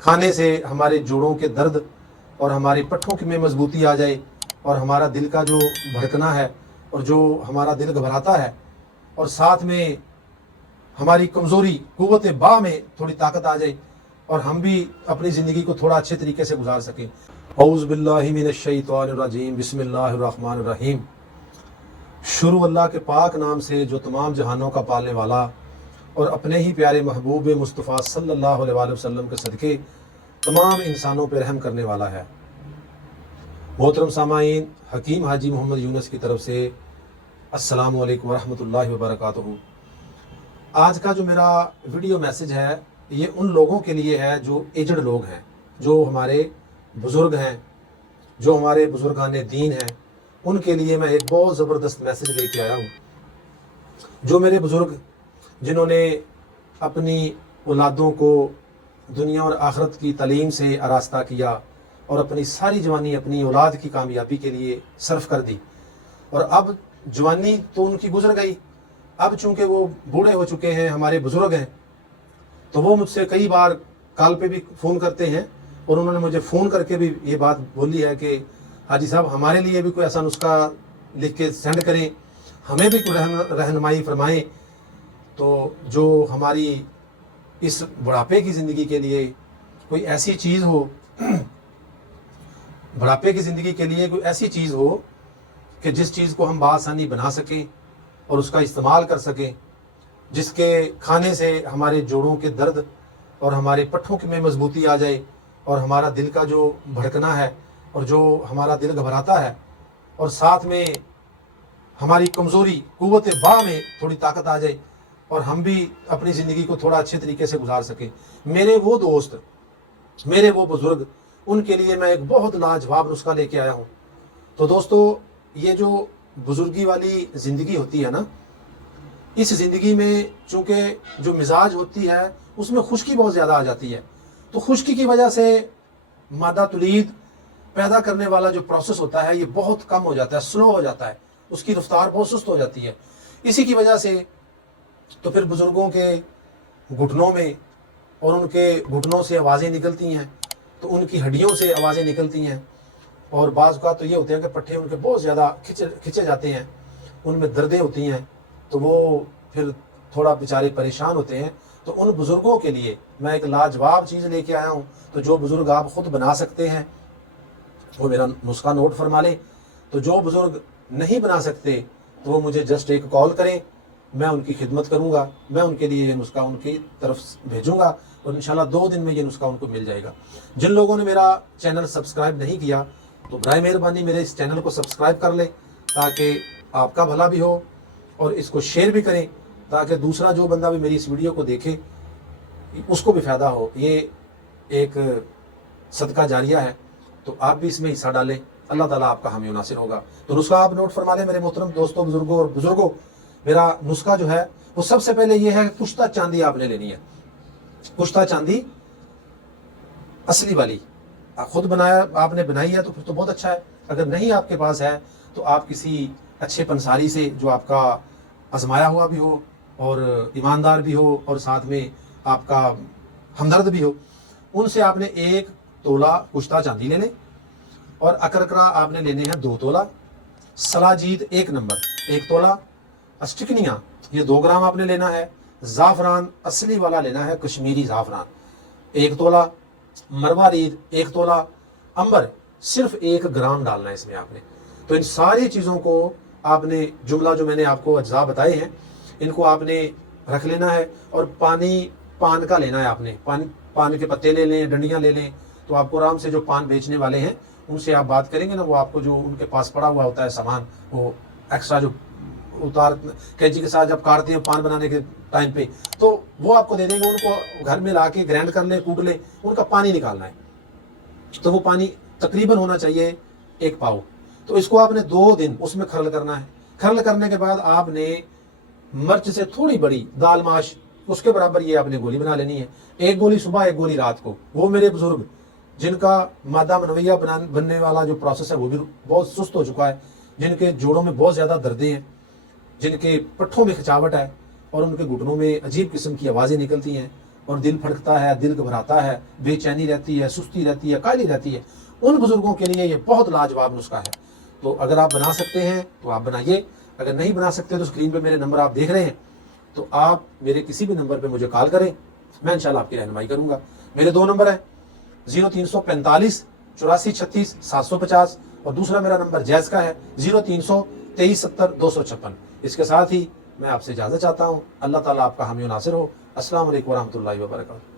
खाने से हमारे जोड़ों के दर्द और हमारे पट्ठों में मजबूती आ जाए और हमारा दिल का जो भड़कना है और जो हमारा दिल घबराता है और साथ में हमारी कमज़ोरी कुव्वत बा में थोड़ी ताकत आ जाए और हम भी अपनी ज़िंदगी को थोड़ा अच्छे तरीके से गुजार सकें। औज़ु बिल्लाहि मिनश शैतानिर रजीम, बिस्मिल्लाहिर रहमानिर रहीम। शुरू अल्लाह के पाक नाम से जो तमाम जहानों का पालने वाला और अपने ही प्यारे महबूब मुस्तफ़ा सल्लल्लाहु अलैहि वसल्लम के सदक़े तमाम इंसानों पर रहम करने वाला है। मोहतरम सामाईन, हकीम हाजी मोहम्मद यूनुस की तरफ से अस्सलामु अलैकुम वरहमतुल्लाहि वबरकातुहू। आज का जो मेरा वीडियो मैसेज है ये उन लोगों के लिए है जो एजड लोग हैं, जो हमारे बुज़ुर्ग हैं, जो हमारे बुज़ुर्गाने दीन हैं। उनके लिए मैं एक बहुत ज़बरदस्त मैसेज लेके आया हूँ। जो मेरे बुज़ुर्ग जिन्होंने अपनी औलादों को दुनिया और आखिरत की तालीम से आरास्ता किया और अपनी सारी जवानी अपनी औलाद की कामयाबी के लिए सर्फ कर दी, और अब जवानी तो उनकी गुजर गई, अब चूँकि वो बूढ़े हो चुके हैं, हमारे बुज़ुर्ग हैं, तो वो मुझसे कई बार कॉल पे भी फ़ोन करते हैं और उन्होंने मुझे फ़ोन करके भी ये बात बोली है कि हाजी साहब हमारे लिए भी कोई ऐसा नुस्खा लिख के सेंड करें, हमें भी कोई रहनुमाई फरमाएं, तो जो हमारी इस बुढ़ापे की ज़िंदगी के लिए कोई ऐसी चीज़ हो बुढ़ापे की ज़िंदगी के लिए कोई ऐसी चीज़ हो कि जिस चीज़ को हम बआसानी बना सकें और उसका इस्तेमाल कर सकें, जिसके खाने से हमारे जोड़ों के दर्द और हमारे पट्ठों में मजबूती आ जाए और हमारा दिल का जो भड़कना है और जो हमारा दिल घबराता है और साथ में हमारी कमज़ोरी कुव्वत बा में थोड़ी ताकत आ जाए और हम भी अपनी ज़िंदगी को थोड़ा अच्छे तरीके से गुजार सकें। मेरे वो दोस्त, मेरे वो बुज़ुर्ग, उनके लिए मैं एक बहुत लाजवाब नुस्खा लेके आया हूँ। तो दोस्तों, ये जो बुज़ुर्गी वाली ज़िंदगी होती है ना, इस ज़िंदगी में चूँकि जो मिजाज होती है उसमें खुश्की बहुत ज़्यादा आ जाती है, तो खुश्की की वजह से मादा तुलीद पैदा करने वाला जो प्रोसेस होता है ये बहुत कम हो जाता है, स्लो हो जाता है, उसकी रफ्तार बहुत सुस्त हो जाती है। इसी की वजह से तो फिर बुज़ुर्गों के घुटनों में और उनके घुटनों से आवाज़ें निकलती हैं, तो उनकी हड्डियों से आवाज़ें निकलती हैं, और बाज़ का तो ये होते हैं कि पट्ठे उनके बहुत ज़्यादा खिंचे जाते हैं, उनमें दर्दें होती हैं, तो वो फिर थोड़ा बेचारे परेशान होते हैं। तो उन बुज़ुर्गों के लिए मैं एक लाजवाब चीज़ लेके आया हूँ। तो जो बुज़ुर्ग आप ख़ुद बना सकते हैं वो मेरा नुस्खा नोट फरमा लें। तो जो बुज़ुर्ग नहीं बना सकते तो वो मुझे जस्ट एक कॉल करें, मैं उनकी खिदमत करूँगा, मैं उनके लिए ये नुस्खा उनकी तरफ भेजूँगा और इंशाल्लाह 2 दिन में ये नुस्खा उनको मिल जाएगा। जिन लोगों ने मेरा चैनल सब्सक्राइब नहीं किया तो बराए मेहरबानी मेरे इस चैनल को सब्सक्राइब कर लें, ताकि आपका भला भी हो, और इसको शेयर भी करें ताकि दूसरा जो बंदा भी मेरी इस वीडियो को देखे उसको भी फ़ायदा हो। ये एक सदका जारिया है, तो आप भी इसमें हिस्सा डालें, अल्लाह ताला आपका हामी नासिर होगा। तो नुस्खा आप नोट फरमा लें मेरे मोहतरम दोस्तों, बुज़ुर्गों और बुज़ुर्गों। मेरा नुस्खा जो है वो सबसे पहले ये है, कुश्ता चांदी आपने लेनी है। कुश्ता चांदी असली वाली, खुद बनाया आपने बनाई है तो फिर तो बहुत अच्छा है। अगर नहीं आपके पास है तो आप किसी अच्छे पंसारी से जो आपका आजमाया हुआ भी हो और ईमानदार भी हो और साथ में आपका हमदर्द भी हो, उनसे आपने 1 तोला कुश्ता चांदी ले लें, और अकरकरा आपने लेने हैं 2 तोला, सलाजीद 1 नंबर 1 तोला, अस्टिकनिया ये 2 ग्राम आपने लेना है, ज़ाफ़रान असली वाला लेना है, कश्मीरी ज़ाफ़रान 1 तोला, मरवारीद 1 तोला, अंबर सिर्फ 1 ग्राम डालना है इसमें आपने। तो इन सारी चीज़ों को आपने, जुमला जो मैंने आपको अज्जा बताए हैं, इनको आपने रख लेना है। और पानी पान का लेना है आपने, पान के पत्ते ले लें, डंडियाँ ले लें। तो आपको आराम से जो पान बेचने वाले हैं उनसे आप बात करेंगे ना, वो आपको जो उनके पास पड़ा हुआ होता है सामान, वो एक्स्ट्रा जो उतार कैंची के साथ जब काटते हैं पान बनाने के टाइम पे, तो वो आपको दे देंगे। उनको घर में ला के ग्राइंड कर लें, कूट लें, उनका पानी निकालना है। तो वो पानी तकरीबन होना चाहिए 1 पाव। तो इसको आपने 2 दिन उसमें खरल करना है। खरल करने के बाद आपने मिर्च से थोड़ी बड़ी दाल माश उसके बराबर ये आपने गोली बना लेनी है। 1 गोली सुबह, 1 गोली रात को। वो मेरे बुजुर्ग जिनका मादा मनवैया बनने वाला जो प्रोसेस है वो भी बहुत सुस्त हो चुका है, जिनके जोड़ों में बहुत ज़्यादा दर्दें हैं, जिनके पट्ठों में खिंचावट है और उनके घुटनों में अजीब किस्म की आवाज़ें निकलती हैं اور دل پھڑکتا ہے, دل گھبراتا ہے, بے چینی رہتی ہے, سستی رہتی ہے, کاہلی رہتی ہے, ان بزرگوں کے لیے یہ بہت لاجواب نسخہ ہے. تو اگر آپ بنا سکتے ہیں تو آپ بنائیے, اگر نہیں بنا سکتے تو اسکرین پہ میرے نمبر آپ دیکھ رہے ہیں, تو آپ میرے کسی بھی نمبر پہ مجھے کال کریں, میں انشاءاللہ آپ کی رہنمائی کروں گا. میرے 2 نمبر ہیں 0345 84 36 750 اور دوسرا میرا نمبر جیز کا ہے 0300 23 70 256. اس کے ساتھ ہی میں آپ سے اجازت چاہتا ہوں. اللہ تعالیٰ آپ کا حامی و ناصر ہو. السلام علیکم ورحمۃ اللہ وبرکاتہ.